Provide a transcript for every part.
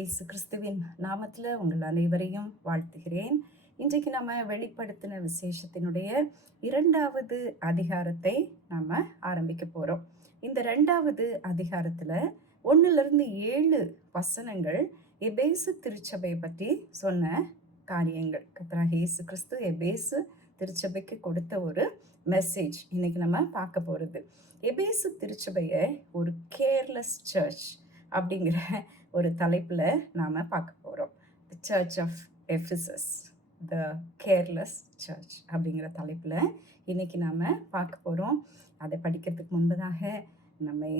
இயேசு கிறிஸ்துவின் நாமத்தில் உங்கள் அனைவரையும் வாழ்த்துகிறேன். இன்றைக்கு நம்ம வெளிப்படுத்தின விசேஷத்தினுடைய 2வது அதிகாரத்தை நம்ம ஆரம்பிக்க போகிறோம். இந்த 2வது அதிகாரத்தில் 1லிருந்து 7 வசனங்கள் எபேசு திருச்சபை பற்றி சொன்ன காரியங்கள். கர்த்தராகிய இயேசு கிறிஸ்து எபேசு திருச்சபைக்கு கொடுத்த ஒரு மெசேஜ் இன்னைக்கு நம்ம பார்க்க போகிறது. எபேசு திருச்சபையை ஒரு கேர்லெஸ் சர்ச் அப்படிங்கிற ஒரு தலைப்பில் நாம் பார்க்க போகிறோம். The church of Ephesus, the careless church அப்படிங்கிற தலைப்பில் இன்றைக்கி நாம் பார்க்க போகிறோம். அதை படிக்கிறதுக்கு முன்பதாக நம்மை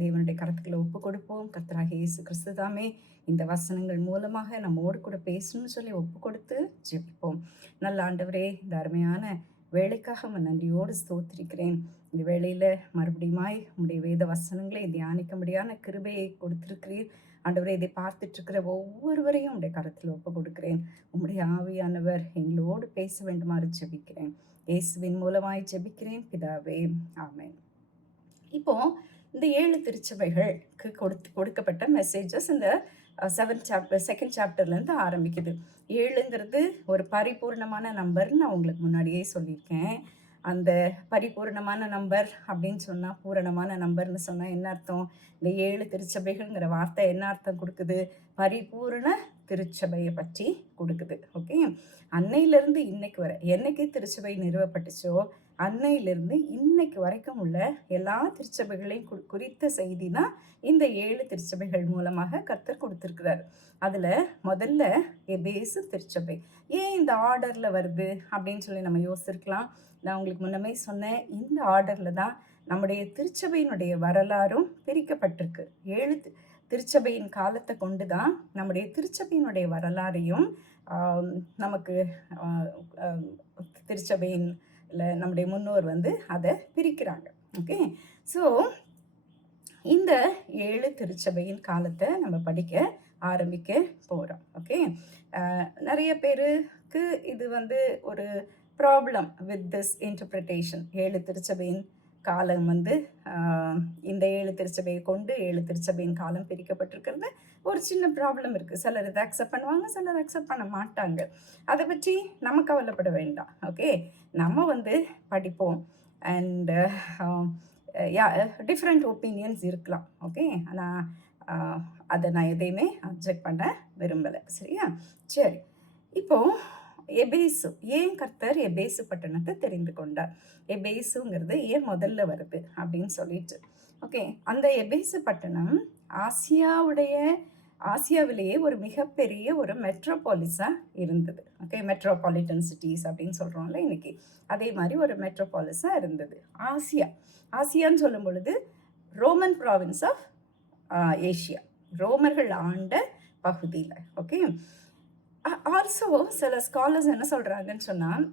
தேவனுடைய கருத்துக்களை ஒப்பு கொடுப்போம். கர்த்தராகிய இயேசு கிறிஸ்து தாமே இந்த வசனங்கள் மூலமாக நம்மோடு கூட பேசணும்னு சொல்லி ஒப்பு கொடுத்து ஜெபிப்போம். நல்ல ஆண்டவரே, இந்த அருமையான வேலைக்காக நன்றியோடு ஸ்தோத்திரிக்கிறேன். இந்த வேளையில் மறுபடியுமாய் உங்களுடைய வேத வசனங்களை தியானிக்க முடியாத கிருபையை கொடுத்திருக்கிறீர். ஆண்டவரே, இதை பார்த்துட்டு இருக்கிற ஒவ்வொருவரையும் உங்களுடைய கருத்தில் ஒப்பு கொடுக்கிறேன். உங்களுடைய ஆவியானவர் எங்களோடு பேச வேண்டுமாறு ஜெபிக்கிறேன். இயேசுவின் மூலமாய் ஜெபிக்கிறேன் பிதாவே, ஆமென். இப்போ இந்த 7 திருச்சபைகளுக்கு கொடுக்கப்பட்ட மெசேஜஸ் இந்த 2nd சாப்டர்லேருந்து ஆரம்பிக்குது. 7ங்கிறது ஒரு பரிபூர்ணமான நம்பர்னு நான் உங்களுக்கு முன்னாடியே சொல்லியிருக்கேன். அந்த பரிபூர்ணமான நம்பர் அப்படின்னு சொன்னால், பூரணமான நம்பர்னு சொன்னால் என்ன அர்த்தம்? இந்த 7 திருச்சபைகள்ங்கிற வார்த்தை என்ன அர்த்தம் கொடுக்குது? பரிபூர்ண திருச்சபையை பற்றி கொடுக்குது. ஓகே, அன்னையிலேருந்து இன்னைக்கு வரை, என்னைக்கு திருச்சபை நிறுவப்பட்டுச்சோ அன்னையிலிருந்து இன்னைக்கு வரைக்கும் உள்ள எல்லா திருச்சபைகளையும் குறித்த செய்தி தான் இந்த 7 திருச்சபைகள் மூலமாக கர்த்தர் கொடுத்துருக்கிறார். அதில் முதல்ல எபேசு திருச்சபை. ஏன் இந்த ஆர்டரில் வருது அப்படின்னு சொல்லி நம்ம யோசிச்சிருக்கலாம். நான் உங்களுக்கு முன்னமே சொன்னேன், இந்த ஆர்டரில் தான் நம்முடைய திருச்சபையினுடைய வரலாறும் பிரிக்கப்பட்டிருக்கு. 7 திருச்சபையின் காலத்தை கொண்டு தான் நம்முடைய திருச்சபையினுடைய வரலாறையும் நமக்கு திருச்சபையின் நம்முடைய முன்னோர் அதை பிரிக்கிறாங்க. ஓகே, ஸோ இந்த 7 திருச்சபையின் காலத்தை நம்ம படிக்க ஆரம்பிக்க போகிறோம். ஓகே, நிறைய பேருக்கு இது ஒரு ப்ராப்ளம் வித் திஸ் இன்டர்பிரிட்டேஷன். 7 திருச்சபையின் காலம் இந்த 7 திருச்சபையை கொண்டு 7 திருச்சபையின் காலம் பிரிக்கப்பட்டிருக்கிறது ஒரு சின்ன ப்ராப்ளம் இருக்குது. சிலர் இதை அக்செப்ட் பண்ணுவாங்க, சிலர் அக்செப்ட் பண்ண மாட்டாங்க. அதை பற்றி நம்ம கவலைப்பட வேண்டாம். ஓகே, நம்ம படிப்போம். அண்ட் டிஃப்ரெண்ட் ஒப்பீனியன்ஸ் இருக்கலாம். ஓகே, ஆனால் அதை நான் எதையுமே அப்ஜெக்ட் பண்ண விரும்பலை. சரியா? சரி, இப்போது எபேசு, ஏன் கர்த்தர் எபேசு பட்டணத்தை தெரிந்து கொண்டார்? எபேசுங்கிறது ஏன் முதல்ல வருது அப்படின்னு சொல்லிட்டு. ஓகே, அந்த எபேசு பட்டணம் ஆசியாவிலேயே ஒரு மிகப்பெரிய ஒரு மெட்ரோபாலிஸாக இருந்தது. ஓகே, மெட்ரோபாலிட்டன் சிட்டிஸ் அப்படின்னு சொல்கிறோம்ல இன்னைக்கு, அதே மாதிரி ஒரு மெட்ரோபாலிஸாக இருந்தது. ஆசியான்னு சொல்லும் பொழுது ரோமன் ப்ராவின்ஸ் ஆஃப் ஏஷியா, ரோமர்கள் ஆண்ட பகுதியில். ஓகே, ஆல்சோ சில ஸ்காலர்ஸ் என்ன சொல்கிறாங்கன்னு சொன்னால்,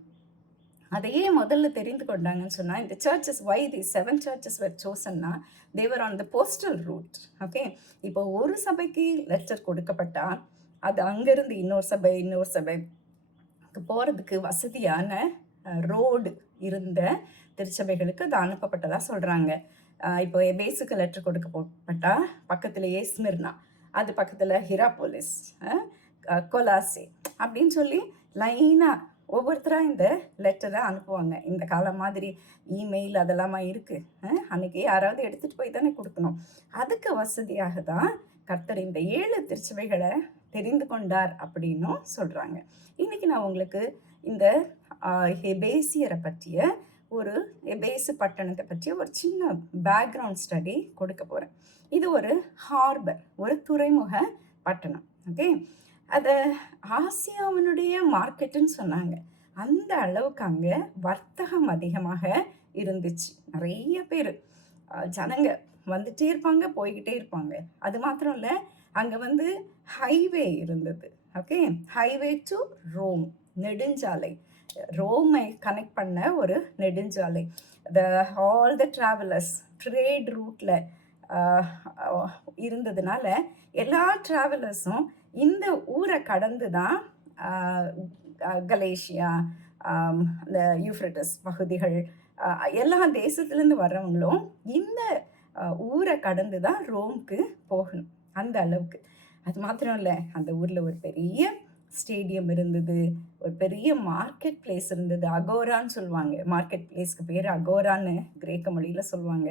அதையே முதல்ல தெரிந்து கொண்டாங்கன்னு சொன்னால், இந்த churches, why the 7 churches were chosenனா, they were on the postal route. Okay, இப்போ ஒரு சபைக்கு லெட்டர் கொடுக்கப்பட்டால் அது அங்கேருந்து இன்னொரு சபைக்கு போகிறதுக்கு வசதியான ரோடு இருந்த திருச்சபைகளுக்கு அது அனுப்பப்பட்டதாக சொல்கிறாங்க. இப்போ எபேசுக்கு லெட்டர் கொடுக்கப்பட்டால் பக்கத்துலேயே ஸ்மிர்னா, அது பக்கத்தில் ஹிராபோலிஸ், கொலாசே அப்படின்னு சொல்லி லைனாக ஒவ்வொருத்தராக இந்த லெட்டரை அனுப்புவாங்க. இந்த காலம் மாதிரி இமெயில் அதெல்லாமா இருக்குது. அன்றைக்கி யாராவது எடுத்துகிட்டு போய் தானே கொடுக்கணும். அதுக்கு வசதியாக தான் கர்த்தர் இந்த 7 திருச்சபைகளை தெரிந்து கொண்டார் அப்படின்னும் சொல்கிறாங்க. இன்றைக்கி நான் உங்களுக்கு இந்த எபேசியரை பற்றிய எபேசு பட்டணத்தை பற்றிய ஒரு சின்ன பேக்ரவுண்ட் ஸ்டடி கொடுக்க போகிறேன். இது ஒரு ஹார்பர், ஒரு துறைமுக பட்டணம். ஓகே, அதை ஆசியாவினுடைய மார்க்கெட்டுன்னு சொன்னாங்க. அந்த அளவுக்கு அங்கே வர்த்தகம் அதிகமாக இருந்துச்சு. நிறைய பேர் ஜனங்க வந்துட்டே இருப்பாங்க, போய்கிட்டே இருப்பாங்க. அது மாத்திரம் இல்லை, அங்கே ஹைவே இருந்தது. ஓகே, ஹைவே டு ரோம், நெடுஞ்சாலை, ரோமை கனெக்ட் பண்ண ஒரு நெடுஞ்சாலை. ஆல் த ட்ராவலர்ஸ் ட்ரேட் ரூட்டில் இருந்ததுனால எல்லா ட்ராவலர்ஸும் இந்த ஊரை கடந்து தான் கலேஷியா, இந்த யூஃப்ரட்டிஸ் பகுதிகள், எல்லா தேசத்துலேருந்து வர்றவங்களும் இந்த ஊரை கடந்து தான் ரோம்க்கு போகணும். அந்த அளவுக்கு அது மாத்திரம் இல்லை, அந்த ஊரில் ஒரு பெரிய ஸ்டேடியம் இருந்தது, ஒரு பெரிய மார்க்கெட் பிளேஸ் இருந்தது. அகோரான்னு சொல்லுவாங்க, மார்க்கெட் பிளேஸ்க்கு பேர் அகோரான்னு கிரேக்க மொழியில் சொல்லுவாங்க.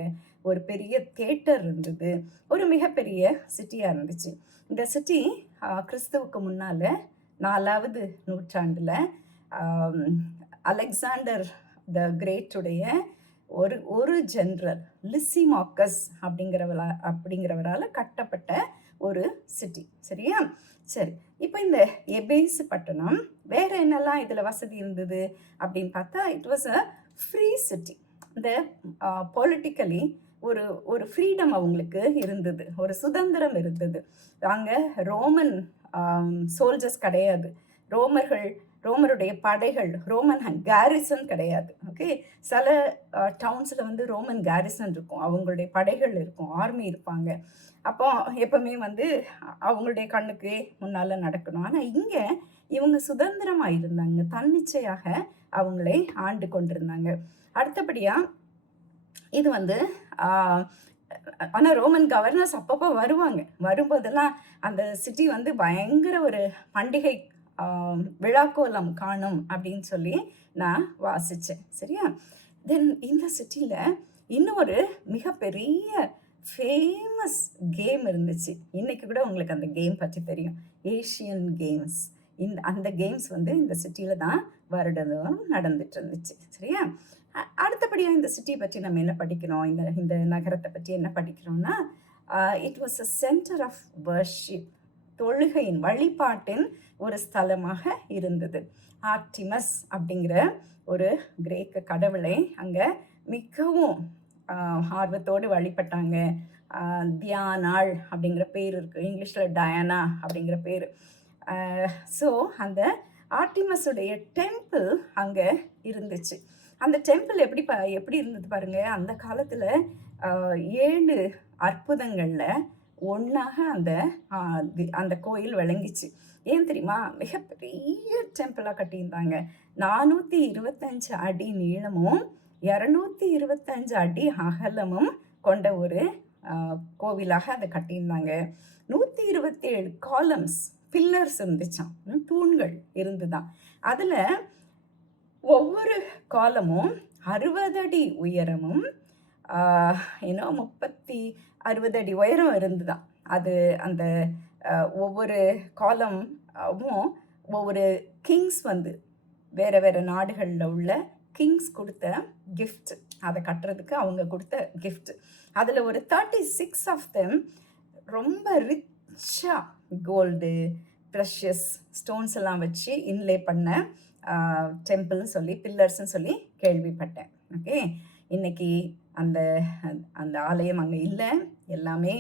ஒரு பெரிய தியேட்டர் இருந்தது. ஒரு மிகப்பெரிய சிட்டியாக இருந்துச்சு. இந்த சிட்டி கிறிஸ்துவுக்கு முன்னால் 4வது நூற்றாண்டில் அலெக்சாண்டர் த கிரேட்டுடைய ஒரு ஜென்ரல் லிசிமாக்கஸ் அப்படிங்கிறவரால் கட்டப்பட்ட ஒரு சிட்டி. சரியா? சரி, இப்போ இந்த எபேசு பட்டணம் வேற என்னெல்லாம் இதில் வசதி இருந்தது அப்படின்னு பார்த்தா, it was a free city. இந்த பொலிட்டிக்கலி ஒரு ஃப்ரீடம் அவங்களுக்கு இருந்தது, ஒரு சுதந்திரம் இருந்தது. அங்கே ரோமன் சோல்ஜர்ஸ் கிடையாது, ரோமருடைய படைகள், ரோமன் கேரிசன் கிடையாது. ஓகே, சில டவுன்ஸில் வந்து ரோமன் கேரிசன் இருக்கும், அவங்களுடைய படைகள் இருக்கும், ஆர்மி இருப்பாங்க. அப்போ எப்பவுமே வந்து அவங்களுடைய கண்ணுக்கு முன்னால் நடக்கணும். ஆனால் இங்கே இவங்க சுதந்திரமாக இருந்தாங்க, தன்னிச்சையாக அவங்களை ஆண்டு கொண்டிருந்தாங்க. அடுத்தபடியாக இது வந்து ஆனால் ரோமன் கவர்னர்ஸ் அப்பப்போ வரும்போதெல்லாம் அந்த சிட்டி வந்து பயங்கர ஒரு பண்டிகை விழாக்கோலம் காணும் அப்படின்னு சொல்லி நான் வாசித்தேன். சரியா? தென் இந்த சிட்டியில் இன்னொரு மிகப்பெரிய ஃபேமஸ் கேம் இருந்துச்சு. இன்றைக்கி கூட உங்களுக்கு அந்த கேம் பற்றி தெரியும், ஏஷியன் கேம்ஸ். அந்த கேம்ஸ் வந்து இந்த சிட்டியில் தான் வருடந்தோறும் நடந்துட்டு இருந்துச்சு. சரியா? அடுத்தபடியாக இந்த சிட்டியை பற்றி நம்ம என்ன படிக்கிறோம், இந்த நகரத்தை பற்றி என்ன படிக்கிறோம்னா, it was a centre of worship, தொழுகையின் வழிபாட்டின் ஒரு ஸ்தலமாக இருந்தது. ஆர்டிமஸ் அப்படிங்கிற ஒரு கிரேக்க கடவுளை அங்கே மிகவும் ஆர்வத்தோடு வழிபட்டாங்க. தியானாள் அப்படிங்கிற பேர் இருக்குது, இங்கிலீஷில் டயானா அப்படிங்கிற பேர். ஸோ அந்த ஆர்டிமஸுடைய டெம்பிள் அங்கே இருந்துச்சு. அந்த டெம்பிள் எப்படி இருந்தது பாருங்கள். அந்த காலத்தில் 7 அற்புதங்களில் ஒன்றாக அந்த கோயில் விளங்கிச்சு. ஏன் தெரியுமா? மிகப்பெரிய டெம்பிளாக கட்டியிருந்தாங்க. 425 அடி நீளமும் 225 அடி அகலமும் கொண்ட ஒரு கோவிலாக அதை கட்டியிருந்தாங்க. 127 காலம்ஸ், பில்லர்ஸ் இருந்துச்சான், தூண்கள் இருந்துதான். அதில் ஒவ்வொரு காலமும் 60 அடி உயரமும் 60 அடி உயரம் இருந்துதான். அது அந்த ஒவ்வொரு காலமும் ஒவ்வொரு கிங்ஸ் வந்து வேறு நாடுகளில் உள்ள கிங்ஸ் கொடுத்த கிஃப்ட், அதை கட்டுறதுக்கு அவங்க கொடுத்த கிஃப்ட். அதில் ஒரு 36 ஆஃப் தெம் ரொம்ப ரிச்சாக கோல்டு, ப்ரெஷியஸ் ஸ்டோன்ஸ் எல்லாம் வச்சு இன்லே பண்ண டெம்பிள்னு சொல்லி, பில்லர்ஸ்ன்னு சொல்லி கேள்விப்பட்டேன். ஓகே, இன்னைக்கு அந்த ஆலயம் அங்கே இல்லை, எல்லாமே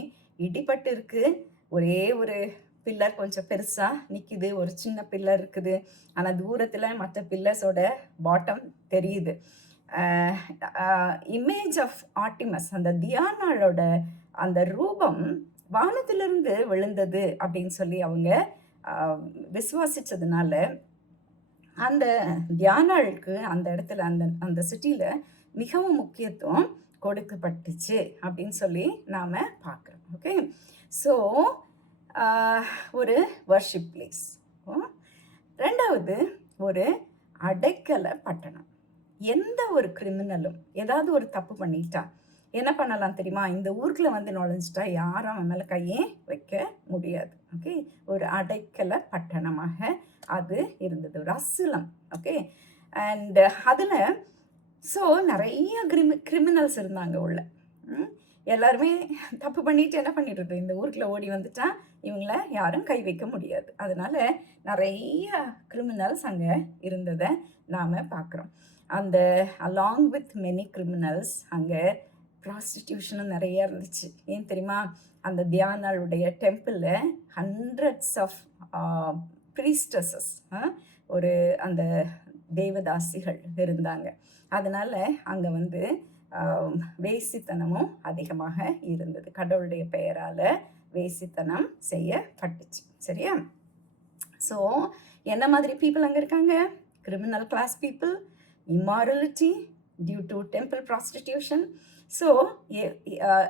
இடிபட்டு இருக்குது. ஒரே ஒரு பில்லர் கொஞ்சம் பெருசாக நிற்கிது, ஒரு சின்ன பில்லர் இருக்குது. ஆனால் தூரத்தில் மற்ற பில்லர்ஸோட பாட்டம் தெரியுது. இமேஜ் ஆஃப் ஆர்டிமஸ், அந்த தியானாளோட அந்த ரூபம் வானத்திலிருந்து விழுந்தது அப்படின்னு சொல்லி அவங்க விசுவாசித்ததுனால அந்த தியானாளுக்கு அந்த இடத்துல அந்த சிட்டியில் மிகவும் முக்கியத்துவம் கொடுக்கப்பட்டுச்சு அப்படின்னு சொல்லி நாம் பார்க்குறோம். ஓகே, ஸோ ஒரு வர்ஷிப் பிளேஸ். ரெண்டாவது ஒரு அடைக்கல பட்டணம். எந்த ஒரு கிரிமினலும் ஏதாவது ஒரு தப்பு பண்ணிட்டா என்ன பண்ணலாம் தெரியுமா? இந்த ஊருக்குள்ள வந்து நுழைஞ்சிட்டா யாரும் அவன் மேலே கையே வைக்க முடியாது. ஓகே, ஒரு அடைக்கல பட்டணமாக அது இருந்தது, ஒரு அசிலம். ஓகே, அண்ட் அதில் ஸோ நிறைய கிரிமினல்ஸ் இருந்தாங்க உள்ள. எல்லாருமே தப்பு பண்ணிட்டு என்ன பண்ணிடுறது, இந்த ஊருக்குள்ள ஓடி வந்துட்டா இவங்கள யாரும் கை வைக்க முடியாது. அதனால நிறைய கிரிமினல்ஸ் அங்கே இருந்ததை நாம் பார்க்குறோம். அந்த அலாங் வித் மெனி கிரிமினல்ஸ் அங்கே ப்ராஸ்டிடியூஷனும் நிறைய இருந்துச்சு. ஏன் தெரியுமா? அந்த தியானாளுடைய டெம்பிளில் ஹண்ட்ரட்ஸ் ஆஃப் ப்ரீஸ்டஸஸ், ஒரு அந்த தேவதாசிகள் இருந்தாங்க. அதனால் அங்கே வந்து வேசித்தனமும் அதிகமாக இருந்தது. கடவுளுடைய பெயரால் வேசித்தனம் செய்யப்பட்டுச்சு. சரியா? ஸோ என்ன மாதிரி பீப்புள் அங்கே இருக்காங்க? Criminal class people, immorality due to temple prostitution. So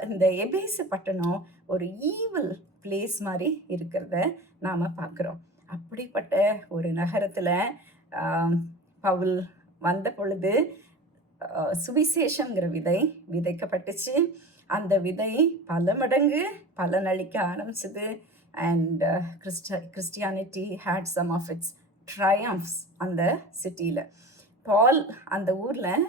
இந்த எபேசு பட்டணம் ஒரு ஈவில் பிளேஸ் மாதிரி இருக்கிறத நாம் பார்க்குறோம். அப்படிப்பட்ட ஒரு நகரத்தில் பவுல் வந்த பொழுது சுவிசேஷங்கிற விதை விதைக்கப்பட்டுச்சு. அந்த விதை பல மடங்கு பலனளிக்க ஆரம்பிச்சது. And Christianity had some of its triumphs அந்த சிட்டியில். பால் அந்த ஊரில்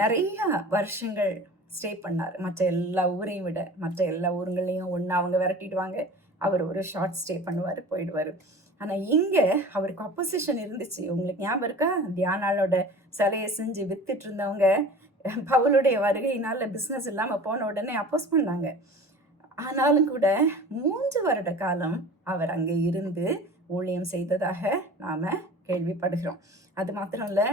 நிறைய வருஷங்கள் ஸ்டே பண்ணார். மற்ற எல்லா ஊரையும் விட மற்ற எல்லா ஊருங்களையும் ஒன்று அவங்க விரட்டிடுவாங்க, அவர் ஒரு ஷார்ட் ஸ்டே பண்ணுவார், போயிடுவார். ஆனால் இங்கே அவருக்கு அப்போசிஷன் இருந்துச்சு. உங்களுக்கு ஞாபகம் இருக்கா? தியானாளோட சிலையை செஞ்சு வித்துட்டு இருந்தவங்க பவுலுடைய வருகையினால் பிஸ்னஸ் இல்லாமல் போன உடனே அப்போஸ் பண்ணாங்க. ஆனாலும் கூட 3 வருட காலம் அவர் அங்கே இருந்து ஊழியம் செய்ததாக நாம் கேள்விப்படுகிறோம். அது மாத்திரம் இல்லை,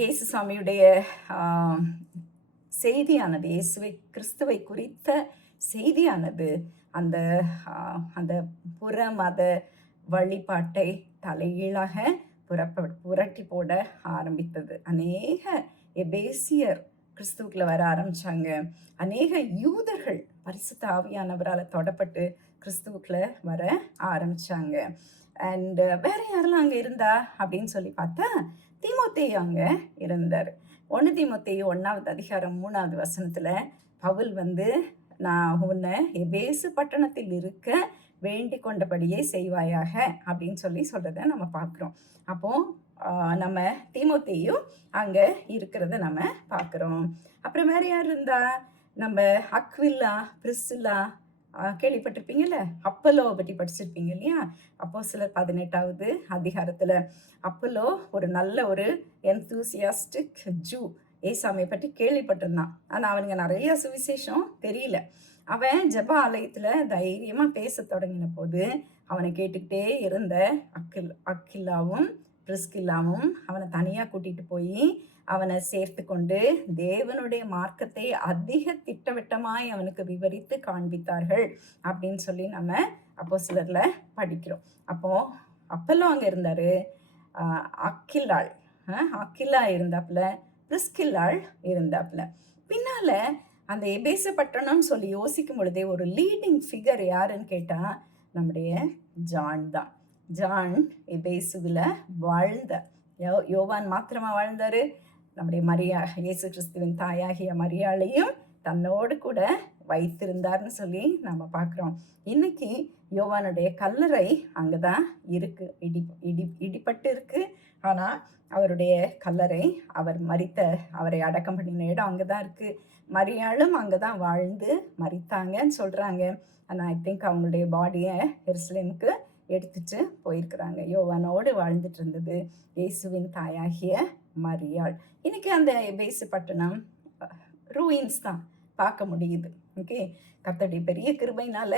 இயேசு சாமியுடைய செய்தியானது, இயேசுவை கிறிஸ்துவை குறித்த செய்தியானது அந்த அந்த புற மத வழிபாட்டை தலைகீழாக புரட்டி போட ஆரம்பித்தது. அநேக எபேசியர் கிறிஸ்துவுக்குள்ள வர ஆரம்பித்தாங்க. அநேக யூதர்கள் பரிசுத்த ஆவியானவரால் தொடப்பட்டு கிறிஸ்துவுக்குள்ள வர ஆரம்பித்தாங்க. அண்ட் வேற யாரெல்லாம் அங்கே இருந்தா அப்படின்னு சொல்லி பார்த்தா தீமோத்தேயு அங்கே இருந்தார். 1 தீமோத்தேயு 1வது அதிகாரம் 3வது வசனத்தில் பவுல் நான் உன்னை எபேசு பட்டணத்தில் இருக்க வேண்டி கொண்டபடியே செய்வாயாக அப்படின்னு சொல்கிறத நம்ம பார்க்குறோம். அப்போது நம்ம தீமோத்தேயு அங்கே இருக்கிறத நம்ம பார்க்குறோம். அப்புறம் வேறு யார் இருந்தா? நம்ம அக்வில்லா, பிரிஸ்சில்லா கேள்விப்பட்டிருப்பீங்கல்ல, அப்பல்லோவை பற்றி படிச்சிருப்பீங்க இல்லையா? அப்போஸ்தலர் 18வது அதிகாரத்தில் அப்பல்லோ ஒரு நல்ல ஒரு என்தூசியாஸ்டிக் ஜூ, ஏசாமியை பற்றி கேள்விப்பட்டிருந்தான். ஆனால் அவனுங்க நிறைய சுவிசேஷம் தெரியல. அவன் ஜெப ஆலயத்தில் தைரியமாக பேச தொடங்கின போது அவனை கேட்டுக்கிட்டே இருந்த அக்கில்லாவும் பிரிஸ்கில்லாவும் அவனை தனியாக கூட்டிகிட்டு போய் அவனை சேர்த்து கொண்டு தேவனுடைய மார்க்கத்தை அதிக திட்டவட்டமாய் அவனுக்கு விவரித்து காண்பித்தார்கள் அப்படின்னு சொல்லி நம்ம அப்போஸ்தலரில் படிக்கிறோம். அப்போது அப்பெல்லாம் அங்கே இருந்தார். அக்கில்லா இருந்தாப்புல, பிரிஸ்கில்லாள் இருந்தாப்புல. பின்னால் அந்த எபேசு பட்டணம்னு சொல்லி யோசிக்கும் பொழுதே ஒரு லீடிங் ஃபிகர் யாருன்னு கேட்டால் நம்முடைய ஜான் தான். ஜான் எபேசுவில் வாழ்ந்தார். யோவான் மாத்திரமா வாழ்ந்தார்? நம்முடைய இயேசு கிறிஸ்துவின் தாயாகிய மரியாளையும் தன்னோடு கூட வைத்திருந்தார்னு சொல்லி நம்ம பார்க்குறோம். இன்னைக்கு யோவானுடைய கல்லறை அங்கே தான் இருக்குது, இடிப்பட்டு இருக்குது. ஆனால் அவருடைய கல்லறை, அவரை அடக்கம் பண்ணின இடம் அங்கே தான் இருக்குது. மரியாளும் அங்கே தான் வாழ்ந்து மரித்தாங்கன்னு சொல்கிறாங்க. ஆனால் ஐ திங்க் அவங்களுடைய பாடியை எருசலேமுக்கு எடுத்துட்டு போயிருக்கிறாங்க. யோவானோடு வாழ்ந்துட்டு இருந்தது இயேசுவின் தாயாகிய மரியாள். இன்னைக்கு அந்த எபேசு பட்டணம் ரூயின்ஸ் தான் பார்க்க முடியுது. ஓகே, கர்த்தருடைய பெரிய கிருபையினால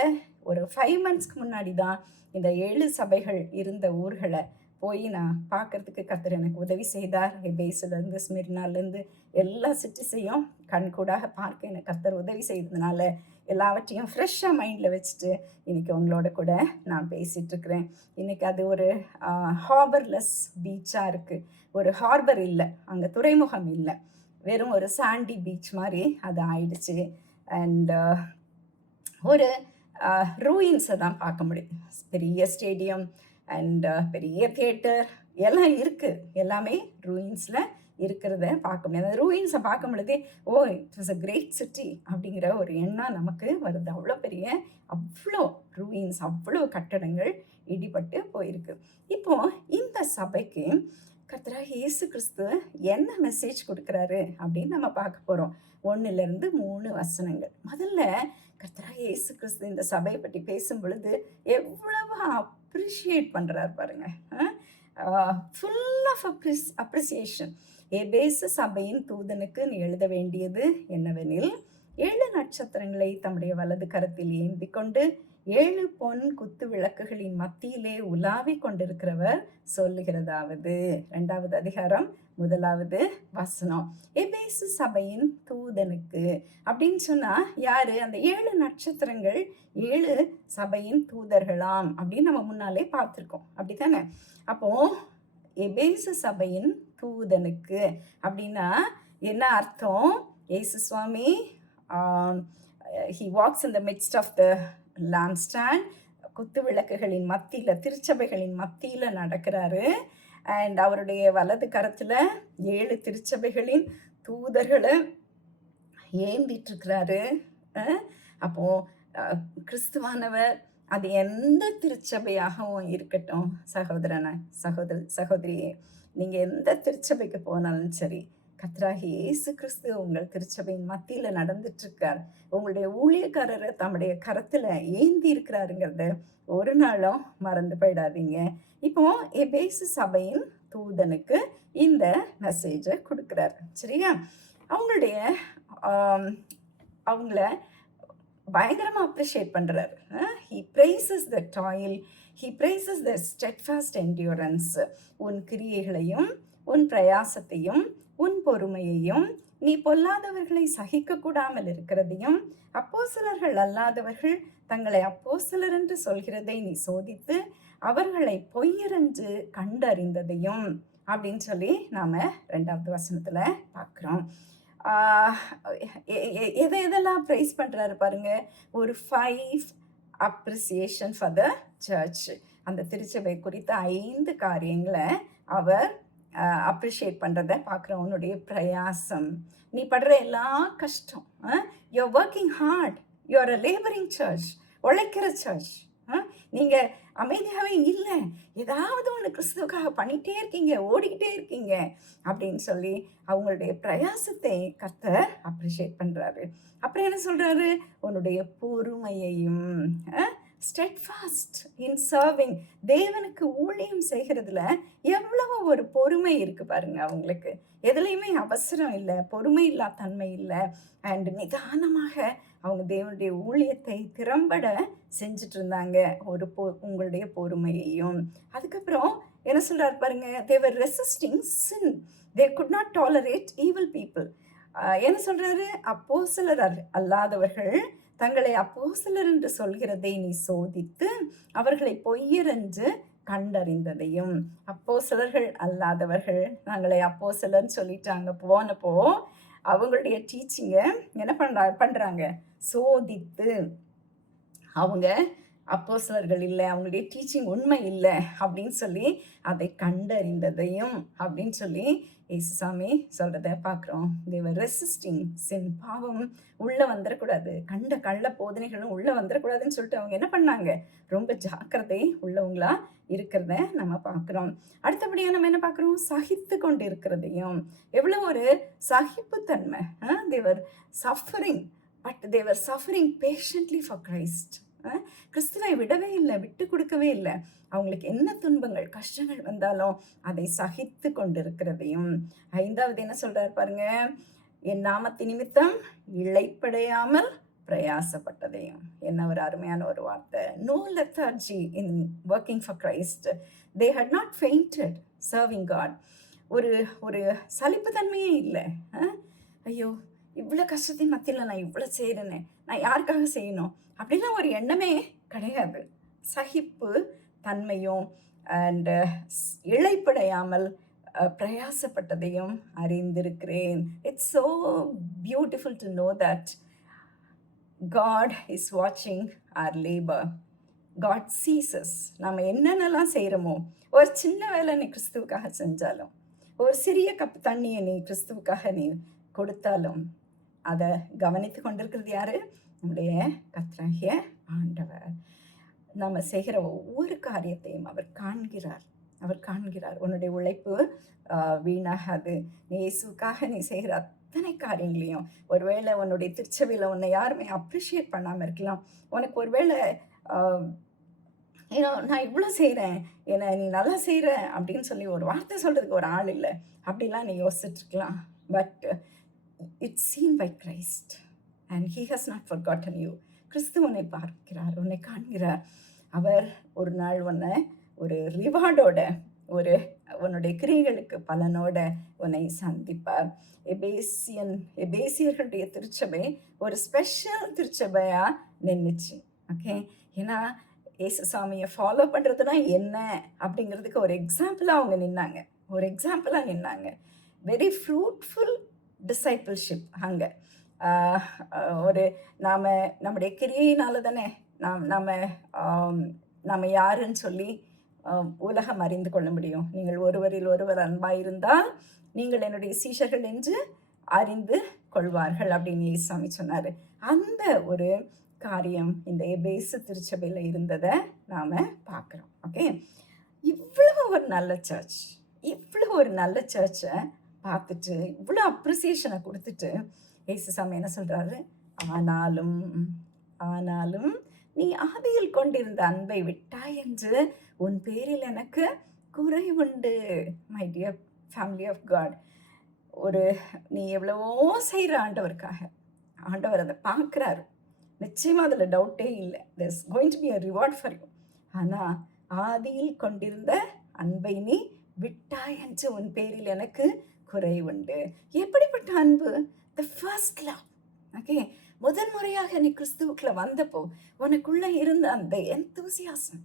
ஒரு 5 monthsக்கு முன்னாடி தான் இந்த 7 சபைகள் இருந்த ஊர்களை போய் நான் பார்க்கறதுக்கு கர்த்தர் எனக்கு உதவி செய்தார். எபேசுலேருந்து ஸ்மிர்னாலேருந்து எல்லா சிட்டிஸையும் கண்கூடாக பார்க்க எனக்கு கர்த்தர் உதவி செய்ததுனால எல்லாவற்றையும் ஃப்ரெஷ்ஷாக மைண்டில் வச்சுட்டு இன்றைக்கி உங்களோட கூட நான் பேசிகிட்ருக்கிறேன். இன்றைக்கி அது ஒரு ஹார்பர்லெஸ் பீச்சாக இருக்குது. ஒரு ஹார்பர் இல்லை, அங்கே துறைமுகம் இல்லை, வெறும் ஒரு சாண்டி பீச் மாதிரி அது ஆயிடுச்சு. அண்ட் ஒரு ரூயின்ஸை தான் பார்க்க முடியும். பெரிய ஸ்டேடியம் அண்ட் பெரிய தியேட்டர் எல்லாம் இருக்குது. எல்லாமே ரூயின்ஸில் இருக்கிறத பார்க்க முடியாது. அந்த ரூயின்ஸை பார்க்கும் பொழுதே it was a great city அப்படிங்கிற ஒரு எண்ணம் நமக்கு வருது. அவ்வளோ ரூயின்ஸ், அவ்வளோ கட்டடங்கள் இடிபட்டு போயிருக்கு. இப்போது இந்த சபைக்கு கர்த்தராகிய இயேசு கிறிஸ்து என்ன மெசேஜ் கொடுக்குறாரு அப்படின்னு நம்ம பார்க்க போகிறோம். 1லேருந்து 3 வசனங்கள். முதல்ல கர்த்தராகிய இயேசு கிறிஸ்து இந்த சபையை பற்றி பேசும் பொழுது எவ்வளவு அப்ரிஷியேட் பண்ணுறாரு பாருங்க. Full of appreciation. எபேசு சபையின் தூதனுக்கு நீ எழுத வேண்டியது என்னவெனில், 7 நட்சத்திரங்களை தம்முடைய வலது கரத்தில் ஏந்தி கொண்டு 7 பொன் குத்து விளக்குகளின் மத்தியிலே உலாவிக் கொண்டிருக்கிறவர் சொல்லுகிறதாவது. 2வது அதிகாரம் 1வது வசனம். எபேசு சபையின் தூதனுக்கு அப்படின்னு சொன்னா யாரு? அந்த 7 நட்சத்திரங்கள் 7 சபையின் தூதர்களாம் அப்படின்னு நம்ம முன்னாலே பார்த்துருக்கோம், அப்படித்தானே? அப்போ எபேசு சபையின் தூதனுக்கு அப்படின்னா என்ன அர்த்தம்? இயேசு சுவாமி he walks in the midst of the lampstand. குத்து விளக்குகளின் மத்தியில், திருச்சபைகளின் மத்தியில் நடக்கிறாரு. அண்ட் அவருடைய வலது கரத்தில் 7 திருச்சபைகளின் தூதர்களை ஏந்திட்டு இருக்கிறாரு. அப்போது கிறிஸ்துவானவர் அது எந்த திருச்சபையாகவும் இருக்கட்டும், சகோதரியே, நீங்கள் எந்த திருச்சபைக்கு போனாலும் சரி, கர்த்தராகிய இயேசு கிறிஸ்து உங்கள் திருச்சபையின் மத்தியில் நடந்துட்டுருக்கார். உங்களுடைய ஊழியக்காரரை தம்முடைய கரத்தில் ஏந்தி இருக்கிறாருங்கிறத ஒரு நாளும் மறந்து போயிடாதீங்க. இப்போ எபேசு சபையின் தூதனுக்கு இந்த மெசேஜை கொடுக்குறாரு. சரியா? அவங்கள பயங்கரமாக அப்ரிஷியேட் பண்ணுறாரு. He praises the toil, he praises the steadfast endurance. உன் கிரியைகளையும் உன் பிரயாசத்தையும் உன் பொறுமையையும் நீ பொல்லாதவர்களை சகிக்கக்கூடாமல் இருக்கிறதையும் அப்போஸ்தலர்கள் அல்லாதவர்கள் தங்களை அப்போஸ்தலர் என்று சொல்கிறதை நீ சோதித்து அவர்களை பொய்யரென்று கண்டறிந்ததையும் அப்படின்னு சொல்லி நாம் 2வது வசனத்தில் பார்க்குறோம். எதெல்லாம் ப்ரைஸ் பண்ணுறாரு பாருங்க. ஒரு 5 அப்ரிசியேஷன் ஃபார் த சர்ச். அந்த திருச்சபை குறித்த 5 காரியங்களை அவர் அப்ரிஷியேட் பண்ணுறத பார்க்குறோம். உன்னுடைய பிரயாசம், நீ படுற எல்லா கஷ்டம், யூஆர் ஒர்க்கிங் ஹார்ட், யூஆர் அ லேபரிங் சர்ச், உழைக்கிற சர்ச். நீங்கள் அமைதியாகவே இல்லை, ஏதாவது ஒன்று கிறிஸ்துவுக்காக பண்ணிகிட்டே இருக்கீங்க, ஓடிக்கிட்டே இருக்கீங்க அப்படின்னு சொல்லி அவங்களுடைய பிரயாசத்தை கர்த்தர் அப்ரிஷியேட் பண்ணுறாரு. அப்புறம் என்ன சொல்கிறாரு? உன்னுடைய பொறுமையையும், ஸ்டெட்ஃபாஸ்ட் இன் சர்விங், தேவனுக்கு ஊழியம் செய்கிறதுல எவ்வளவு ஒரு பொறுமை இருக்குது பாருங்க. அவங்களுக்கு எதுலேயுமே அவசரம் இல்லை, பொறுமை இல்லா தன்மை இல்லை. அண்ட் நிதானமாக அவங்க தேவனுடைய ஊழியத்தை திறம்பட செஞ்சுட்டு இருந்தாங்க. உங்களுடைய பொறுமையையும். அதுக்கப்புறம் என்ன சொல்கிறாரு பாருங்க, they were resisting sin, they could not tolerate evil people. என்ன சொல்கிறாரு? அப்போஸ்தலர் அல்லாதவர்கள் தங்களை அப்போஸ்தலர் என்று சொல்கிறதை நீ சோதித்து அவர்களை பொய்யர் என்று கண்டறிந்ததையும். அப்போஸ்தலர்கள் அல்லாதவர்கள் தங்களை அப்போஸ்தலர்னு சொல்லிட்டாங்க போனப்போ அவங்களுடைய டீச்சிங்கை என்ன பண்ணுறாங்க? சோதித்து, அவங்க அப்போஸ்தலர்கள் இல்லை, அவங்களுடைய டீச்சிங் உண்மை இல்லை அப்படின்னு சொல்லி அதை கண்டறிந்ததையும் அப்படின்னு சொல்லி இயேசுசாமி சொல்கிறத பார்க்குறோம். தேவர் ரெசிஸ்டிங் சின், பாவம் உள்ளே வந்துடக்கூடாது, கள்ள போதனைகளும் உள்ளே வந்துடக்கூடாதுன்னு சொல்லிட்டு அவங்க என்ன பண்ணாங்க? ரொம்ப ஜாக்கிரதை உள்ளவங்களா இருக்கிறத நம்ம பார்க்குறோம். அடுத்தபடியாக நம்ம என்ன பார்க்குறோம்? சகித்து கொண்டு இருக்கிறதையும். எவ்வளோ ஒரு சகிப்புத்தன்மை. They were suffering, but they were suffering patiently for Christ. கிறிஸ்துவை விடவே இல்லை, விட்டு கொடுக்கவே இல்லை. அவங்களுக்கு என்ன துன்பங்கள் கஷ்டங்கள் வந்தாலும் அதை சகித்து கொண்டு இருக்கிறதையும். 5வது என்ன சொல்றாரு பாருங்க, என் நாமத்து நிமித்தம் இளைப்படையாமல் பிரயாசப்பட்டதையும். என்ன ஒரு அருமையான ஒரு வார்த்தை. No lethargy in working for Christ. They had not fainted serving God. ஒரு சலிப்பு தன்மையே இல்லை. ஐயோ, இவ்வளோ கஷ்டத்தின் மத்தியில் நான் இவ்வளோ செய்கிறேனே, நான் யாருக்காக செய்யணும் அப்படிலாம் ஒரு எண்ணமே கிடையாது. சகிப்பு தன்மையும் அண்ட் இளைப்படையாமல் பிரயாசப்பட்டதையும் அறிந்திருக்கிறேன். It's so beautiful to know that God is watching our labor. God sees us. நம்ம என்னென்னலாம் செய்கிறோமோ, ஒரு சின்ன வேலை நீ கிறிஸ்துவுக்காக செஞ்சாலும், ஒரு சிறிய கப் தண்ணியை நீ கிறிஸ்துவுக்காக நீ கொடுத்தாலும் அதை கவனித்து கொண்டிருக்கிறது யாரு? நம்முடைய கர்த்தராகிய ஆண்டவர். நம்ம செய்கிற ஒவ்வொரு காரியத்தையும் அவர் காண்கிறார். உன்னுடைய உழைப்பு வீணாகாது. நீ இயேசுக்காக நீ செய்கிற அத்தனை காரியங்களையும், ஒருவேளை உன்னுடைய திருச்சபையில் உன்னை யாருமே அப்ரிஷியேட் பண்ணாமல் இருக்கலாம். உனக்கு ஒருவேளை நான் இவ்வளோ செய்கிறேன், என்னை நீ நல்லா செய்கிற அப்படின்னு சொல்லி ஒரு வார்த்தை சொல்கிறதுக்கு ஒரு ஆள் இல்லை, அப்படிலாம் நீ யோசிச்சுட்ருக்கலாம். But it's seen by Christ and he has not forgotten you. கிறிஸ்து உன்னை பார்க்கிறார், உன்னை காண்கிறார். அவர் ஒரு நாள் உன்னை ஒரு ரிவார்டோட, உன்னுடைய கிரியைகளுக்கு பலனோட உன்னை சந்திப்பார். எபேசியர்களுடைய திருச்சபை ஒரு ஸ்பெஷல் திருச்சபையாக நின்றுச்சு. ஓகே, ஏன்னா இயேசுசாமியை ஃபாலோ பண்ணுறதுனா என்ன அப்படிங்கிறதுக்கு ஒரு எக்ஸாம்பிளாக அவங்க நின்னாங்க. வெரி ஃப்ரூட்ஃபுல் டிசைபிள்ஷிப் அங்கே. ஒரு நாம் நம்முடைய கிரியையினால தானே நாம் யாருன்னு சொல்லி உலகம் அறிந்து கொள்ள முடியும். நீங்கள் ஒருவரில் ஒருவர் அன்பாயிருந்தால் நீங்கள் என்னுடைய சீஷர்கள் என்று அறிந்து கொள்வார்கள் அப்படின்னு இயேசுசாமி சொன்னார். அந்த ஒரு காரியம் இந்த எபேசு திருச்சபையில் இருந்ததை நாம் பார்க்குறோம். ஓகே, இவ்வளவு ஒரு நல்ல சர்ச், இவ்வளோ ஒரு நல்ல சர்ச்சை பார்த்துட்டு இவ்வளோ அப்ரிசியேஷனை கொடுத்துட்டு இயேசுசாமி என்ன சொல்கிறாரு, ஆனாலும் ஆனாலும் நீ ஆதியில் கொண்டிருந்த அன்பை விட்டாய் என்று உன் பேரில் எனக்கு குறை உண்டு. My dear family of God, நீ எவ்வளவோ செய்கிற ஆண்டவருக்காக, ஆண்டவர் அதை பார்க்குறாரு, நிச்சயமாக அதில் டவுட்டே இல்லை. there's going to be a reward for you. ஆனால் ஆதியில் கொண்டிருந்த அன்பை நீ விட்டாய் என்று உன் பேரில் எனக்கு குறை உண்டு. எப்படிப்பட்ட அன்பு? The first love. ஓகே, முதல் முறையாக நீ கிறிஸ்துவுக்குள்ள வந்தப்போ உனக்குள்ள இருந்த அந்த எந்தூசியாசம்,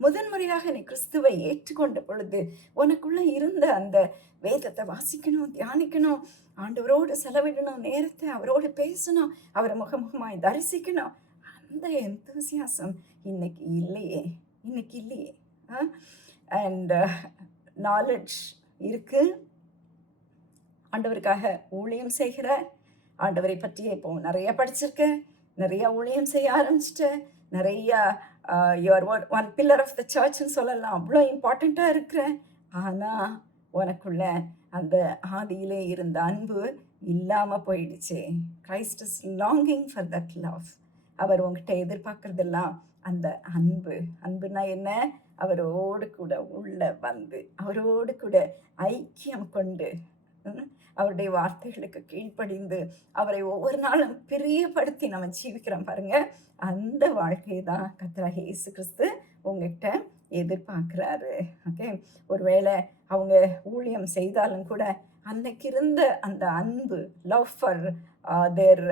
முதன் முறையாக நீ கிறிஸ்துவை ஏற்றுக்கொண்ட பொழுது உனக்குள்ள இருந்த அந்த வேதத்தை வாசிக்கணும், தியானிக்கணும், ஆண்டவரோடு செலவிடணும், நேரத்தை அவரோடு பேசணும், அவரை முகமுகமாய் தரிசிக்கணும், அந்த எந்தூசியாசம் இன்னைக்கு இல்லையே. அண்ட் நாலெட்ஜ் இருக்கு, ஆண்டவருக்காக ஊழியம் செய்கிற, ஆண்டவரை பற்றி இப்போ நிறைய படிச்சிருக்க, நிறைய ஊழியம் செய்ய ஆரம்பிச்சிட்ட, நிறைய your one pillar of the சர்ச்ன்னு சொல்லலாம், அவ்வளோ இம்பார்ட்டண்ட்டாக இருக்கிற. ஆனால் உனக்குள்ள அந்த ஆதியிலே இருந்த அன்பு இல்லாமல் போயிடுச்சு. Christ is longing for that love. அவர் உங்ககிட்ட எதிர்பார்க்கறதெல்லாம் அந்த அன்புனா என்ன? அவரோடு கூட உள்ள வந்து அவரோடு கூட ஐக்கியம் கொண்டு அவருடைய வார்த்தைகளுக்கு கீழ்ப்படிந்து அவரை ஒவ்வொரு நாளும் பிரியப்படுத்தி நம்ம ஜீவிக்கிறோம் பாருங்க. அந்த வாழ்க்கை தான் கர்த்தராகிய இயேசு கிறிஸ்து உங்ககிட்ட எதிர்பார்க்குறாரு. ஓகே, ஒருவேளை அவங்க ஊழியம் செய்தாலும் கூட அன்னைக்கு இருந்த அந்த அன்பு, லவ் ஃபார் தேர்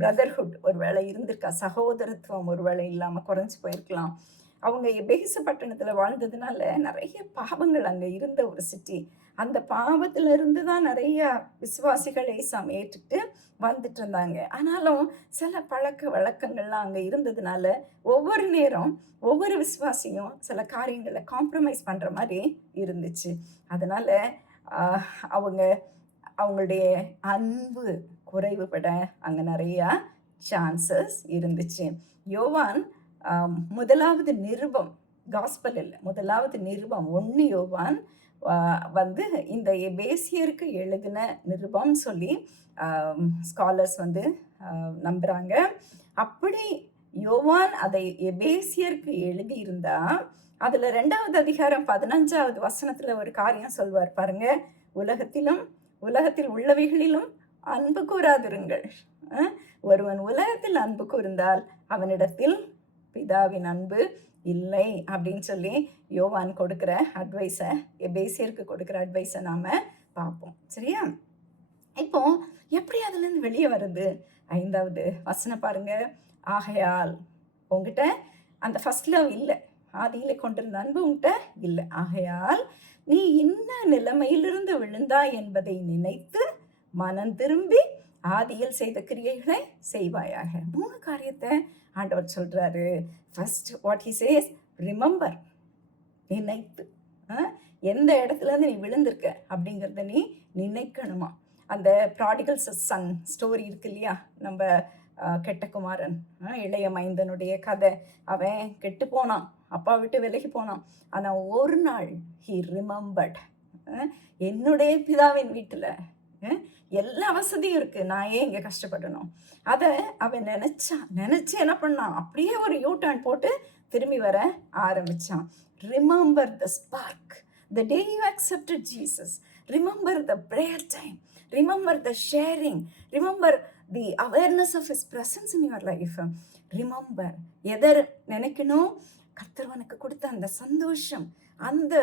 பிரதர்ஹுட் ஒருவேளை இருந்திருக்கா, சகோதரத்துவம் ஒருவேளை இல்லாமல் குறைஞ்சி போயிருக்கலாம். அவங்க எபேசு பட்டணத்தில் வாழ்ந்ததுனால நிறைய பாவங்கள் அங்கே இருந்த ஒரு சிட்டி. அந்த பாவத்திலிருந்து தான் நிறைய விசுவாசிகள் ஏசாமி ஏற்றுட்டு வந்துட்டு இருந்தாங்க. ஆனாலும் சில பழக்க வழக்கங்கள்லாம் அங்கே இருந்ததுனால ஒவ்வொரு நேரம் ஒவ்வொரு விசுவாசியும் சில காரியங்களை காம்ப்ரமைஸ் பண்ணுற மாதிரி இருந்துச்சு. அதனால் அவங்களுடைய அன்பு குறைவுபட அங்கே நிறையா சான்சஸ் இருந்துச்சு. யோவான் முதலாவது நிருபம், காஸ்பல் இல்லை, முதலாவது நிருபம் 1 யோவான் வந்து இந்த எபேசியருக்கு எழுதின நிருபம்னு சொல்லி ஸ்காலர்ஸ் வந்து நம்புகிறாங்க. அப்படி யோவான் அதை எபேசியருக்கு எழுதியிருந்தா அதில் 2வது அதிகாரம் 15வது வசனத்தில் ஒரு காரியம் சொல்வார் பாருங்க, உலகத்தில் உள்ளவைகளிலும் அன்பு கூறாதிருங்கள். ஒருவன் உலகத்தில் அன்பு கூர்ந்தால் அவனிடத்தில் பிதாவின் அன்பு இல்லை அப்படின்னு சொல்லி யோவான் கொடுக்குற அட்வைஸை, எபேசியருக்கு கொடுக்குற அட்வைஸை நாம் பார்ப்போம். சரியா? இப்போ எப்படி அதுலேருந்து வெளியே வருது? 5வது வசனம் பாருங்க. ஆகையால் உங்ககிட்ட அந்த ஃபர்ஸ்ட் லவ் இல்லை, ஆதியிலே கொண்டிருந்த அன்பு உங்ககிட்ட இல்லை. ஆகையால் நீ இன்ன நிலைமையிலிருந்து விழுந்தாய் என்பதை நினைத்து மனம் திரும்பி ஆதியில் செய்த கிரியைகளை செய்வாயாக. 3 காரியத்தை ஆண்டவர் சொல்றாரு. First what he says, remember, நினைத்து. எந்த இடத்துல இருந்து நீ விழுந்திருக்க அப்படிங்கிறத நீ நினைக்கணுமா. அந்த ப்ராடிகல் சன் ஸ்டோரி இருக்கு இல்லையா, நம்ம கெட்ட குமாரன், இளைய மைந்தனுடைய கதை. அவன் கெட்டு போனான், அப்பா விட்டு விலகி போனான். ஆனால் ஒரு நாள் ஹி ரிமெம்பர்ட், என்னுடைய பிதாவின் வீட்டில் எல்லா வசதியும் இருக்கு, நான் ஏன் இங்கே கஷ்டப்படணும். அதை அவன் நினைச்சு என்ன பண்ணான், அப்படியே ஒரு யூ-டர்ன் போட்டு திரும்பி வர ஆரம்பிச்சான். Remember the spark, the day you accepted Jesus. Remember the prayer time, remember the sharing, remember the awareness of his presence in your life. Remember, எதை நினைக்கணும்? கர்த்தர்வனுக்கு கொடுத்த அந்த சந்தோஷம், அந்த